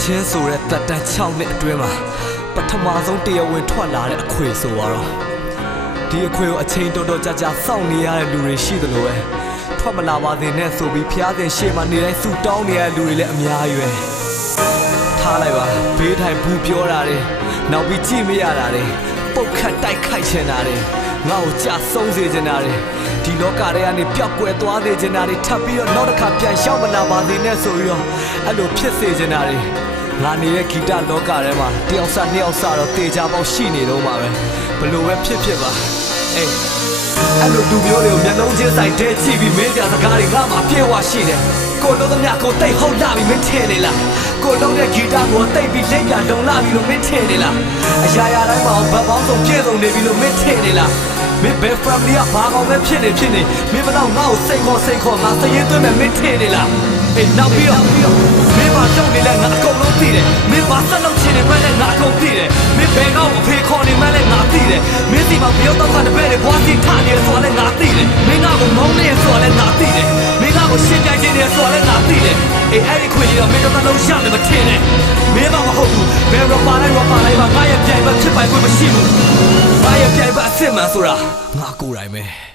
ချင်းဆိုတဲ့တက်တန်း6နှစ်အတွင်းမှာပထမဆုံးတရားဝင်ထွက်လာတဲ့အခွေဆိုတော့ဒီအခွေကိုအချိန်တော်တော်ကြာကြာစောင့်နေရတဲ့လူတွေရှိသလိုပဲထွက်မလာပါသေးနဲ့ဆိုပြီးဖျားတဲ့ရှေ့မှာနေတိုင်းဆူတောင်းနေရတဲ့လူတွေလည်းအများကြီးပဲထားလိုက်ပါဘေးထိုင်ဘူးပြောတာတွေနောက်ပြီးကြည့်မရတာတွေပုတ်ခတ်တိုက်ခိုက်ချင်တာတွေငါ့ကိုကြာဆုံးစေချင်တာတွေ ဒီလောကထဲကနေပျောက်ကွယ်သွားစေချင်တာတွေထပ်ပြီးတော့နောက်တစ်ခါပြန်ရှောက်မလာပါသေးနဲ့ဆိုပြီးတော့အဲ့လိုဖြစ်စေချင်တာတွေငါနေတဲ့ဂီတလောကထဲမှာတယောက်စနှစ်ယောက်စတော့တေချာပေါက်ရှိနေတော့မှာပဲဘလို့ပဲဖြစ်ဖြစ်ပါအေးအဲ့လိုလူမျိုးတွေကိုမျက်လုံးချင်းဆိုင်တဲကြည့်ပြီးမင်းပြစကားတွေငါမှပြေဝရှိတယ်ကိုလုံးသမျှကိုတိတ်ဟုတ်လာပြီးမင်းထင်နေလား ကိုလုံးတဲ့ဂီတကိုတိတ်ပြီးလက်ပြလုံလာပြီးလို့မင်းထင်နေလားအရာရာတိုင်းမှာဘတ်ပေါင်းစုံပြည့်စုံနေပြီလို့မင်းထင်နေလားမင်းဘယ် family ကဘာကောင်ပဲဖြစ်နေဖြစ်နေမင်းမတော့ငါ့ကိုစိတ်ခေါ်စိတ်ခေါ်ငါစရင်သွင်းမယ်မင်းထင်နေလားအေးနောက်ပြီးတော့မင်းမတော့နေလဲငါအကုန်လုံးသိတယ်မင်းဘာဆက်လုပ်ချင်နေမှလည်းငါအကုန်သိတယ်မင်းဘယ်ကောင်အဖေခေါ်နေမှလည်းငါသိတယ်မင်းစီမှာဘယ်တော့မှတပည့်တွေ ကကိုရှင်းပြခြင်းနေဆိုလည်းငါသိတယ်အေးအဲ့ဒီခွေကြီးတော့မင်းတို့လုံးရမယ်မထင်နဲ့မင်းမမဟုတ်ဘူးဘယ်တော့ပါလိုက်တော့ပါလိုက်ပါငါရဲ့ပြိုင်ဘက်ဖြစ်ပိုင်ခွင့်မရှိဘူးငါရဲ့ပြိုင်ဘက်အစ်စ်မှန်ဆိုတာငါကိုယ်တိုင်ပဲ